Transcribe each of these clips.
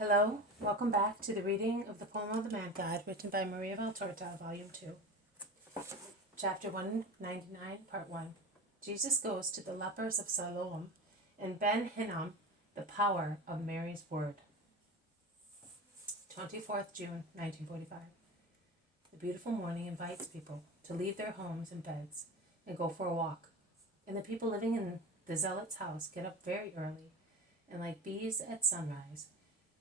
Hello, welcome back to the reading of the poem of the Man God, written by Maria Valtorta, Volume 2. Chapter 199, Part 1. Jesus goes to the lepers of Siloam, and Ben Hinnom, the power of Mary's word. 24th June, 1945. The beautiful morning invites people to leave their homes and beds and go for a walk. And the people living in the zealot's house get up very early, and like bees at sunrise,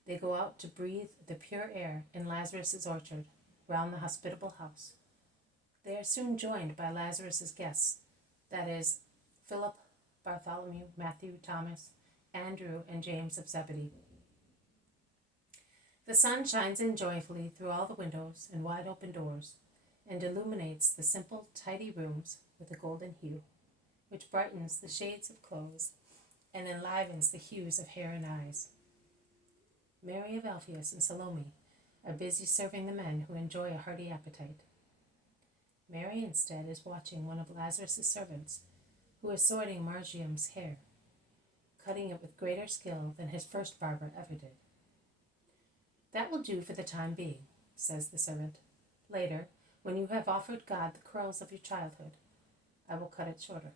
they go out to breathe the pure air in Lazarus' orchard, round the hospitable house. They are soon joined by Lazarus' guests, that is, Philip, Bartholomew, Matthew, Thomas, Andrew, and James of Zebedee. The sun shines in joyfully through all the windows and wide open doors, and illuminates the simple, tidy rooms with a golden hue, which brightens the shades of clothes and enlivens the hues of hair and eyes. Mary of Alphaeus and Salome are busy serving the men who enjoy a hearty appetite. Mary instead is watching one of Lazarus' servants, who is sorting Margiam's hair, cutting it with greater skill than his first barber ever did. "That will do for the time being," says the servant. "Later, when you have offered God the curls of your childhood, I will cut it shorter.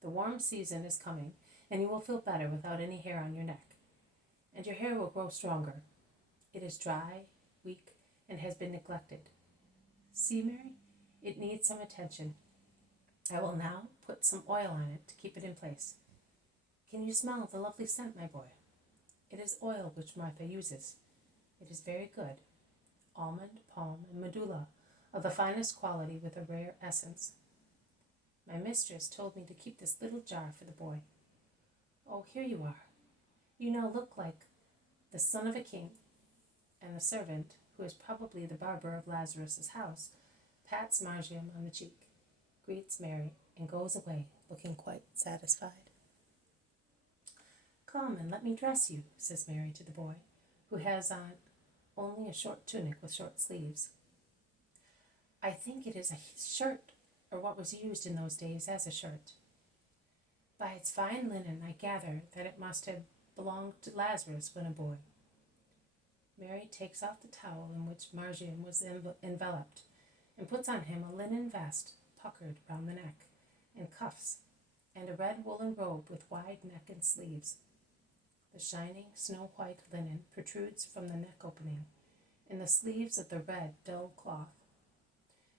The warm season is coming, and you will feel better without any hair on your neck. And your hair will grow stronger. It is dry, weak, and has been neglected. See, Mary, it needs some attention. I will now put some oil on it to keep it in place. Can you smell the lovely scent, my boy? It is oil which Martha uses. It is very good. Almond, palm, and medulla of the finest quality with a rare essence. My mistress told me to keep this little jar for the boy. Oh, here you are. You now look like the son of a king." And the servant, who is probably the barber of Lazarus' house, pats Margiam on the cheek, greets Mary, and goes away looking quite satisfied. "Come and let me dress you," says Mary to the boy, who has on only a short tunic with short sleeves. "I think it is a shirt, or what was used in those days as a shirt. By its fine linen, I gather that it must have belonged to Lazarus when a boy." Mary takes off the towel in which Margiam was enveloped, and puts on him a linen vest puckered round the neck, and cuffs, and a red woolen robe with wide neck and sleeves. The shining snow-white linen protrudes from the neck opening, and the sleeves of the red, dull cloth.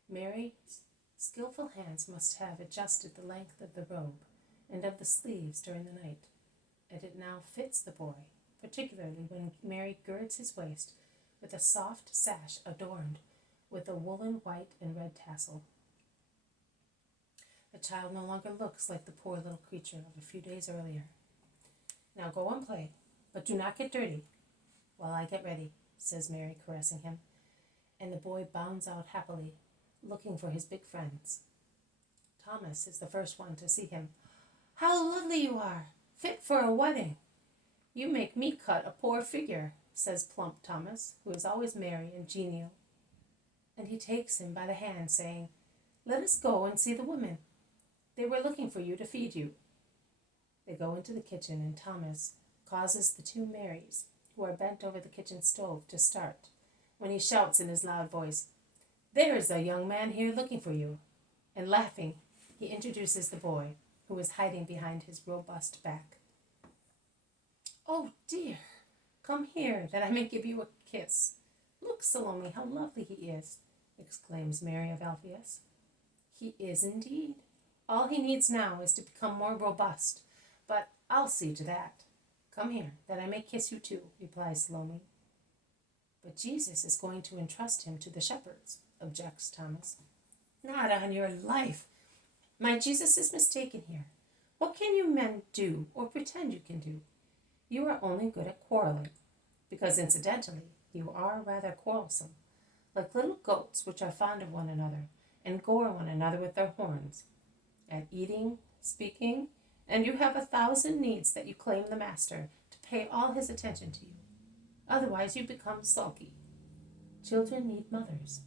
Mary's skillful hands must have adjusted the length of the robe and of the sleeves during the night, and it now fits the boy, particularly when Mary girds his waist with a soft sash adorned with a woolen white and red tassel. The child no longer looks like the poor little creature of a few days earlier. "Now go and play, but do not get dirty while I get ready," says Mary, caressing him, and the boy bounds out happily, looking for his big friends. Thomas is the first one to see him. "How lovely you are! Fit for a wedding." "You make me cut a poor figure," says plump Thomas, who is always merry and genial. And he takes him by the hand, saying, "Let us go and see the women. They were looking for you to feed you." They go into the kitchen, and Thomas causes the two Marys, who are bent over the kitchen stove, to start, when he shouts in his loud voice, "There is a young man here looking for you." And laughing, he introduces the boy, who is hiding behind his robust back. "Oh dear, come here, that I may give you a kiss. Look, Salome, how lovely he is," exclaims Mary of Alphaeus. "He is indeed. All he needs now is to become more robust, but I'll see to that. Come here, that I may kiss you too," replies Salome. "But Jesus is going to entrust him to the shepherds," objects Thomas. "Not on your life. My Jesus is mistaken here. What can you men do, or pretend you can do? You are only good at quarreling, because incidentally you are rather quarrelsome, like little goats which are fond of one another, and gore one another with their horns, at eating, speaking, and you have 1,000 needs that you claim the master to pay all his attention to you. Otherwise you become sulky. Children need mothers.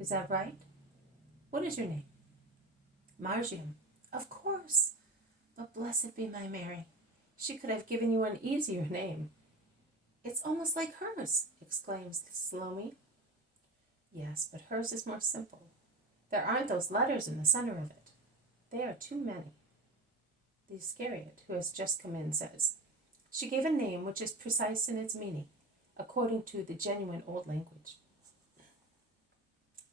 Is that right? What is your name?" "Margiam." "Of course. But blessed be my Mary. She could have given you an easier name. It's almost like hers, exclaims Siloam. Yes, but hers is more simple. There aren't those letters in the center of it. They are too many. The Iscariot, who has just come in, says, she gave a name which is precise in its meaning, according to the genuine old language.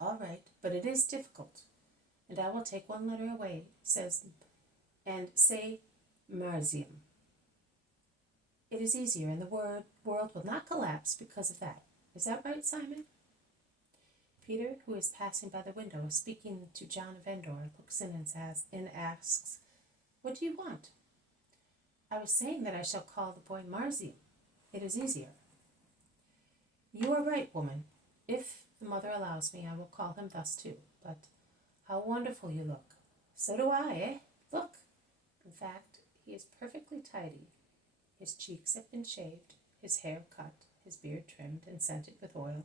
All right, but it is difficult, and I will take one letter away, and say Marzium. It is easier, and the world will not collapse because of that. Is that right, Simon? Peter, who is passing by the window, speaking to John of Endor, looks in and asks, what do you want? I was saying that I shall call the boy Marzium. It is easier. You are right, woman. If the mother allows me, I will call him thus too. But how wonderful you look. So do I, eh? Look. In fact, he is perfectly tidy. His cheeks have been shaved, his hair cut, his beard trimmed and scented with oil.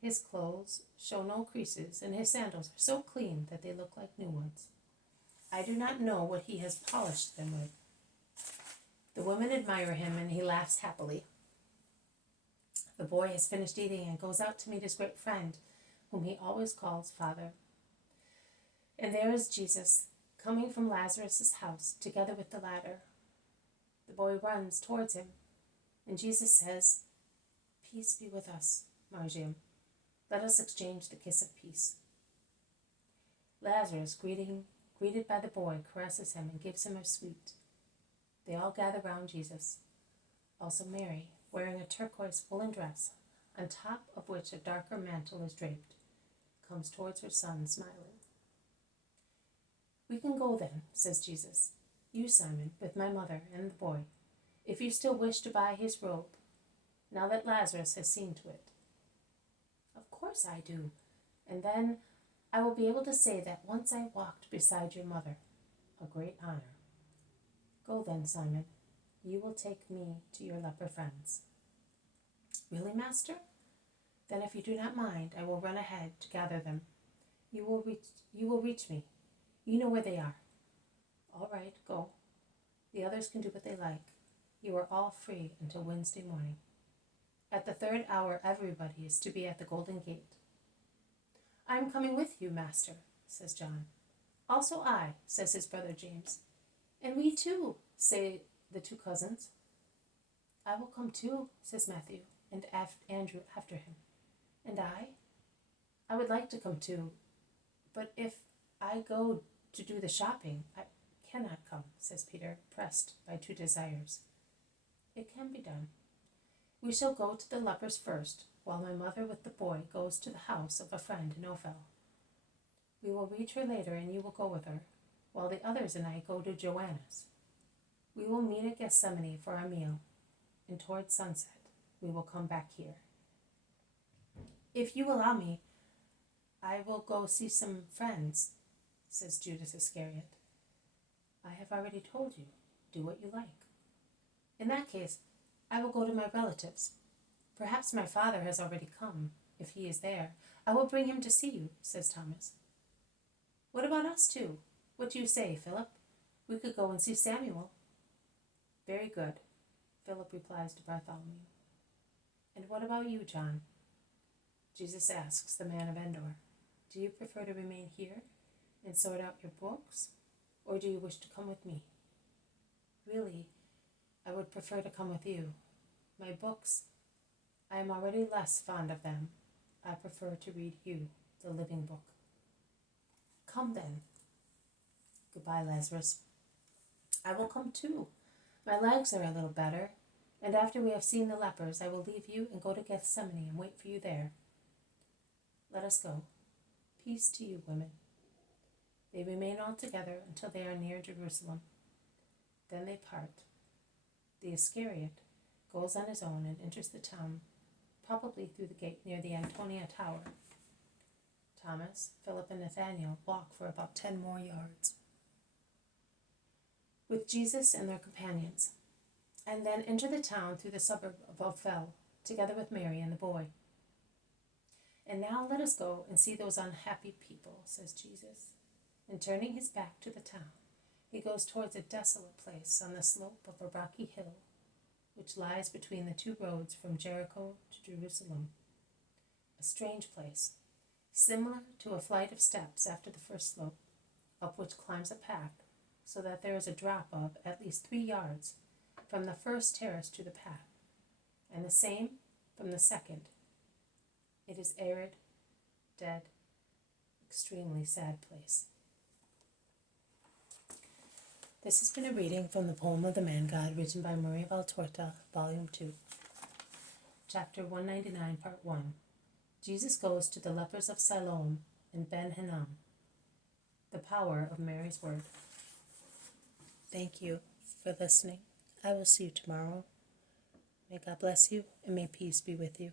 His clothes show no creases, and his sandals are so clean that they look like new ones. I do not know what he has polished them with. The women admire him, and he laughs happily. The boy has finished eating and goes out to meet his great friend, whom he always calls Father. And there is Jesus, coming from Lazarus' house, together with the ladder. The boy runs towards him, and Jesus says, Peace be with us, Marzium. Let us exchange the kiss of peace. Lazarus, greeted by the boy, caresses him and gives him a sweet. They all gather round Jesus. Also Mary, wearing a turquoise woolen dress, on top of which a darker mantle is draped, comes towards her son, smiling. We can go then, says Jesus. You, Simon, with my mother and the boy, if you still wish to buy his robe, now that Lazarus has seen to it. Of course I do, and then I will be able to say that once I walked beside your mother, a great honor. Go then, Simon, you will take me to your leper friends. Really, Master? Then if you do not mind, I will run ahead to gather them. You will reach me. You know where they are. All right, go. The others can do what they like. You are all free until Wednesday morning. At the 3rd hour, everybody is to be at the Golden Gate. I am coming with you, Master, says John. Also I, says his brother James. And we too, say the 2 cousins. I will come too, says Matthew, and Andrew after him. And I would like to come too, but if I go to do the shopping, I cannot come, says Peter, pressed by 2 desires. It can be done. We shall go to the lepers first, while my mother with the boy goes to the house of a friend in Ophel. We will reach her later, and you will go with her, while the others and I go to Joanna's. We will meet at Gethsemane for our meal, and towards sunset we will come back here. If you allow me, I will go see some friends, says Judas Iscariot. I have already told you, do what you like. In that case, I will go to my relatives. Perhaps my father has already come. If he is there, I will bring him to see you, says Thomas. What about us two? What do you say, Philip? We could go and see Samuel. Very good, Philip replies to Bartholomew. And what about you, John? Jesus asks the man of Endor, do you prefer to remain here and sort out your books, or do you wish to come with me? Really, I would prefer to come with you. My books, I am already less fond of them. I prefer to read you, the living book. Come then. Goodbye, Lazarus. I will come too. My legs are a little better, and after we have seen the lepers, I will leave you and go to Gethsemane and wait for you there. Let us go. Peace to you, women. They remain all together until they are near Jerusalem. Then they part. The Iscariot goes on his own and enters the town, probably through the gate near the Antonia Tower. Thomas, Philip, and Nathanael walk for about 10 more yards with Jesus and their companions, and then enter the town through the suburb of Ophel, together with Mary and the boy. And now let us go and see those unhappy people, says Jesus. And turning his back to the town, he goes towards a desolate place on the slope of a rocky hill, which lies between the two roads from Jericho to Jerusalem. A strange place, similar to a flight of steps after the first slope, up which climbs a path, so that there is a drop of at least 3 yards from the first terrace to the path, and the same from the second. It is arid, dead, extremely sad place. This has been a reading from the poem of the Man God, written by Maria Valtorta, Volume 2. Chapter 199, Part 1. Jesus goes to the lepers of Siloam and Ben Hinnom. The power of Mary's word. Thank you for listening. I will see you tomorrow. May God bless you, and may peace be with you.